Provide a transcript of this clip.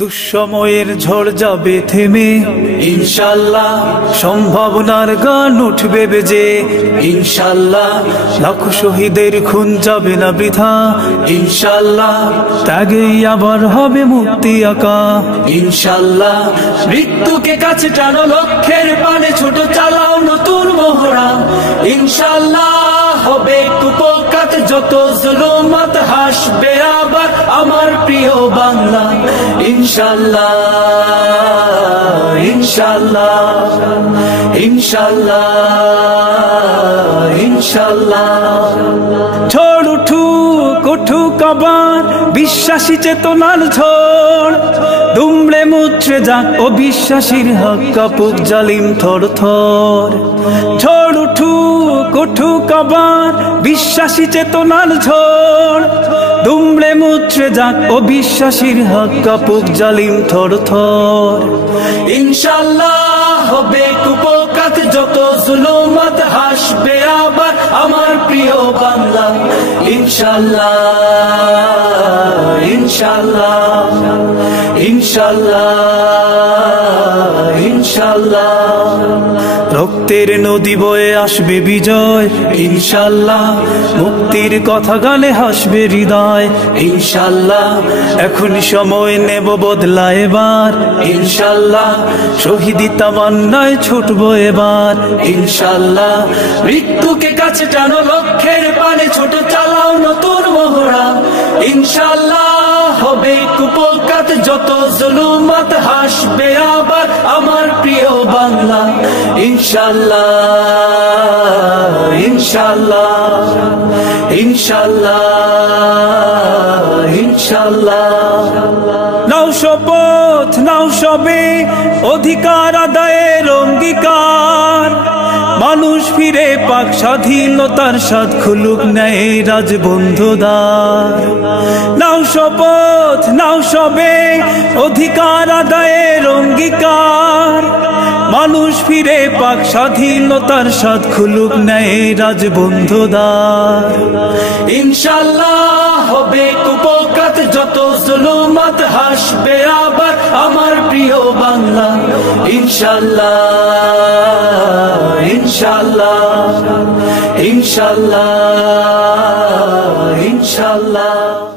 দুঃসময়ের ঝড় যাবে থেমে ইনশাআল্লাহ, সম্ভাবনার গান উঠবে বেজে ইনশাআল্লাহ, লাখো শহীদের খুন যাবে না বৃথা ইনশাআল্লাহ, ত্যাগেই আবার হবে মুক্তি আঁকা ইনশাআল্লাহ। মৃত্যুকে কাছে টানো, লক্ষ্যের পানে ছোট চালাও নতুন মহড়া ইনশাআল্লাহ, হবে কুপোকাত যত জুলুমাত হাসবে আবার আমার প্রিয় বাংলা ইনশাআল্লাহ ইনশাআল্লাহ ইনশাআল্লাহ ইনশাআল্লাহ। ঝড় উঠুক উঠুক আবার বিশ্বাসী চেতনার ঝড়, দুমড়ে মুচড়ে যাক অবিশ্বাসীর হক কাপুক জালিম থর থর। ঝড় উঠুক উঠুক আবার বিশ্বাসী চেতনার ঝড়, দুমড়ে মুচড়ে যাক অবিশ্বাসীর হক কাপুক জালিম থর থর ইনশাআল্লাহ, হবে কুপোকাত যত জুলুমাত হাসবে আবার আমার প্রিয় বাংলা ইনশাআল্লাহ ইনশাআল্লাহ ইনশাআল্লাহ ইনশাআল্লাহ। রক্তের নদী বয়ে আসবে বিজয় ইনশাআল্লাহ, মুক্তির কথা গানে হাসবে হৃদয় ইনশাআল্লাহ। এখনই সময় নেব বদলা এবার ইনশাআল্লাহ, শহীদি তামান্নায় ছুটবো এবার ইনশাআল্লাহ। মৃত্যুকে কাছে টানো, লক্ষ্যের পানে ছোট চালাও নতুন মহড়া ইনশাআল্লাহ, হবে কুপোকাত যত জুলুমাত হাসবে আবার আমার প্রিয় বাংলা ইনশাআল্লাহ ইনশাআল্লাহ ইনশাআল্লাহ ইনশাআল্লাহ। নাও শপথ নাও সবে অধিকার আদায়ের অঙ্গীকার, মানুষ ফিরে পাক স্বাধীনতার স্বাদ খুলুক ন্যায় রাজবন্ধুদার। নাও শপথ নাও সবে অধিকার আদায়ের অঙ্গীকার, মানুষ ফিরে পাক স্বাধীনতার স্বাদ খুলুক ন্যায় রাজবন্ধুদার ইনশাআল্লাহ, হবে কুপোকাত যত জুলুমাত হাসবে আবার আমার প্রিয় বাংলা ইনশাআল্লাহ ইনশাআল্লাহ ইনশাআল্লাহ ইনশাআল্লাহ।